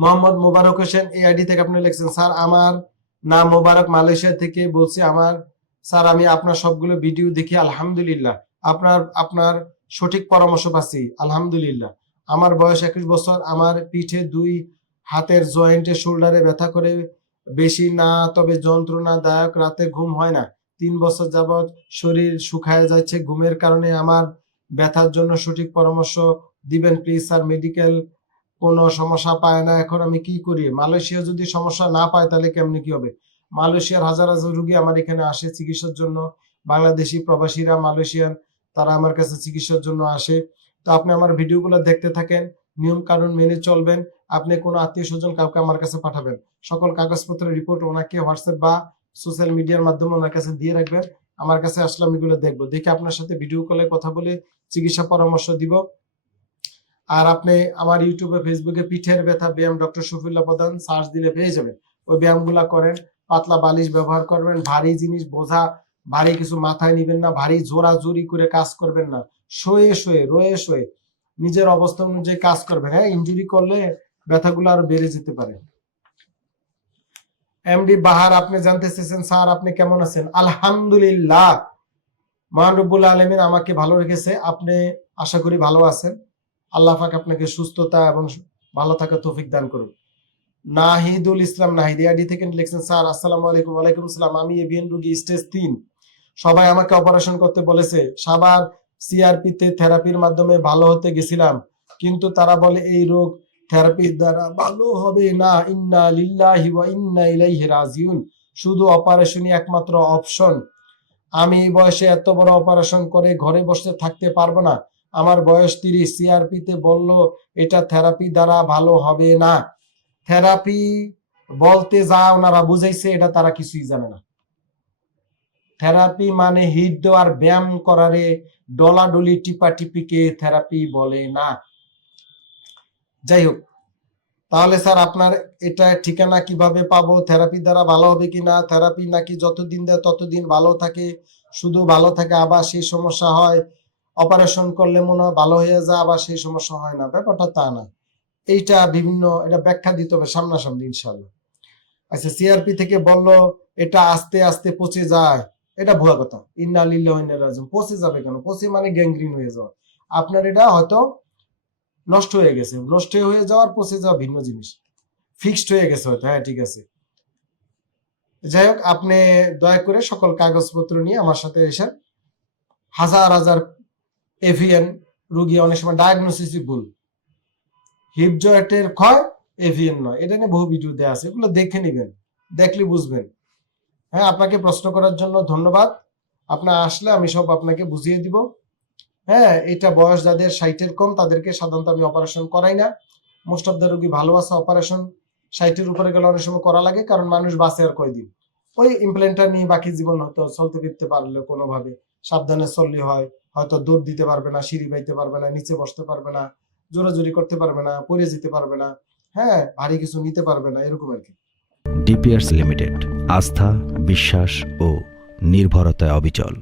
মোহাম্মদ মোবারক হোসেন, এই আইডি থেকে আপনি লিখছেন, স্যার, আমার নাম মোবারক মালয়েশিয়া থেকে বলছি, আমার, স্যার, আমি আপনার সবগুলো ভিডিও দেখি, আলহামদুলিল্লাহ। আপনার আপনার সঠিক পরামর্শ পাচ্ছি, আলহামদুলিল্লাহ। আমার বয়স একুশ বছর, আমার পিঠে দুই হাতের জয়েন্টে শোল্ডারে ব্যথা করে বেশি না, তবে যন্ত্রণাদায়ক রাতে ঘুম হয় না। তিন বছর যাবৎ শরীর শুকায় যাচ্ছে, ঘুমের কারণে আমার ব্যথার জন্য সঠিক পরামর্শ দিবেন, প্লিজ, স্যার, মেডিকেল কোনো সমস্যা পায় না, এখন আমি কি করি? মালয়েশিয়া যদি সমস্যা না পায়, তাহলে কেমনি কি হবে? মালয়েশিয়ার হাজার হাজার রুগী আমার এখানে আসে চিকিৎসার জন্য। বাংলাদেশি প্রবাসীরা মালয়েশিয়ান, তারা আমার কাছে চিকিৎসার জন্য আসে। তো আপনি আমার ভিডিওগুলো দেখতে থাকেন নিয়ম কানুন মেনে চলবেন, আপনি কোনো আত্মীয় স্বজন কাউকে আমার কাছে পাঠাবেন। সকল কাগজপত্রের রিপোর্ট ওনাকে হোয়াটসঅ্যাপ বা সোশ্যাল মিডিয়ার মাধ্যমে ওনার কাছে দিয়ে রাখবেন। আমার কাছে আসলে আমি এগুলো দেখব। দেখে আপনার সাথে ভিডিও কলে কথা বলে চিকিৎসা পরামর্শ দিব। আর আপনি আমার ইউটিউবে, ফেসবুকে পিঠের ব্যথা, ব্যায়াম ডক্টর শফিউল্লাহ প্রধান, সার্চ দিলে পেয়ে যাবেন। ওই ব্যায়ামগুলা করেন, পাতলা বালিশ ব্যবহার করবেন, ভারী জিনিস বোঝা, ভারী কিছু মাথায় নিবেন না, ভারী জোরা জোরি করে কাজ করবেন না। শোয়ে শোয়ে, রয়ে, শোয়ে নিজের অবস্থা অনুযায়ী কাজ করবেন। হ্যাঁ ইনজুরি করলে ব্যথাগুলো আরও বেড়ে যেতে পারে। এমডি বাহার, আপনি জানতে চেয়েছেন, স্যার আপনি কেমন আছেন? আলহামদুলিল্লাহ। মহানবুল আলমিন আমাকে ভালো রেখেছে, আপনি আশা করি ভালো আছেন। আল্লাহ পাক আপনাকে সুস্থতা এবং ভালো থাকার তৌফিক দান করুন। নাহিদুল ইসলাম, নাহিদ থেকে লিখছেন, স্যার, আসসালামু আলাইকুম, ওয়ালাইকুম আসসালাম। আমি এভিএন স্টেজ তিন। সবাই আমাকে অপারেশন করতে বলেছে। সাবার সিআরপি তে থেরাপির মাধ্যমে ভালো হতে গেছিলাম, কিন্তু তারা বলে, এই রোগ থেরাপির দ্বারা ভালো হবে না। ইন্না লিল্লাহি ওয়া ইন্না ইলাইহি রাজিউন। শুধু অপারেশনই একমাত্র অপশন। আমি এই বয়সে এত বড় অপারেশন করে ঘরে বসে থাকতে পারব না। আমার বয়স তিরিশ সিআরপি তে বলল, এটা থেরাপি দ্বারা ভালো হবে না। থেরাপি বলতে যা ওনারা বুঝাইছে, এটা তারা কিছুই জানে না। থেরাপি মানে হিট দেওয়ার ব্যায়াম করারে ডলাডলি টিপা টিপিকে থেরাপি বলে না। যাই হোক তাহলে স্যার আপনার এটা ঠিকানা কীভাবে পাবো? থেরাপি দ্বারা ভালো হবে কিনা থেরাপি নাকি যতদিন দেয় ততদিন ভালো থাকে। শুধু ভালো থাকে আবার সেই সমস্যা হয়। অপারেশন করলে মনে হয় ভালো হয়ে যায়, আবার সেই সমস্যা হয় না। ব্যাপারটা তা না। এইটা বিভিন্ন, এটা ব্যাখ্যা দিতে হবে সামনাসামনি ইনশাল্লাহ আচ্ছা সিআরপি থেকে বলল, এটা আস্তে আস্তে পচে যায়। এটা ভুয়া কথা। ইন্না লিল্লাহ ওয়া ইন্না ইলাইহি রাজিউন। পচে যাবে কেন? পচে মানে গ্যাংগ্রিন হয়ে যাওয়া। আপনার এটা হয়তো নষ্ট হয়ে গেছে। নষ্ট হয়ে যাওয়ার পচে যাওয়া ভিন্ন জিনিস। ফিক্সড হয়ে গেছে হয়তো। হ্যাঁ ঠিক আছে। যাই হোক, আপনি দয়া করে সকল কাগজপত্র নিয়ে আমার সাথে এসে হাজার হাজার এভিএন রুগী অনেক সময় ডায়াগনোসিস ভুল। হিপ জয়েন্টের ক্ষয় এভিএন নয়। এটা নিয়ে বহু ভিডিও দেওয়া আছে। এগুলো দেখে নেবেন, দেখলে বুঝবেন। হ্যাঁ আপনাকে প্রশ্ন করার জন্য ধন্যবাদ। আপনার আসলে আমি সব আপনাকে বুঝিয়ে দিব। হ্যাঁ এটা বয়স যাদের ষাটের কম, তাদেরকে সাধারণত আমি অপারেশন করাই না। মোস্ট অফ দ্য রোগী ভালো আছে অপারেশন ষাটের উপরে গেলে অনেক সময় করা লাগে, কারণ মানুষ বাঁচে আর কয়দিন। ওই ইমপ্লেন্টটা নিয়ে বাকি জীবন হয়তো চলতে ফিরতে পারলে কোনোভাবে। সাবধানে চললে হয়। হয়তো দৌড় দিতে পারবে না, সিঁড়ি বাইতে পারবে না, নিচে বসতে পারবে না, জোরাজুরি করতে পারবে না, পড়ে যেতে পারবে না হ্যাঁ ভারী কিছু নিতে পারবে না, এরকম আর কি। ডিপিয়ার্স লিমিটেড, আস্থা, বিশ্বাস ও নির্ভরতায় অবিচল।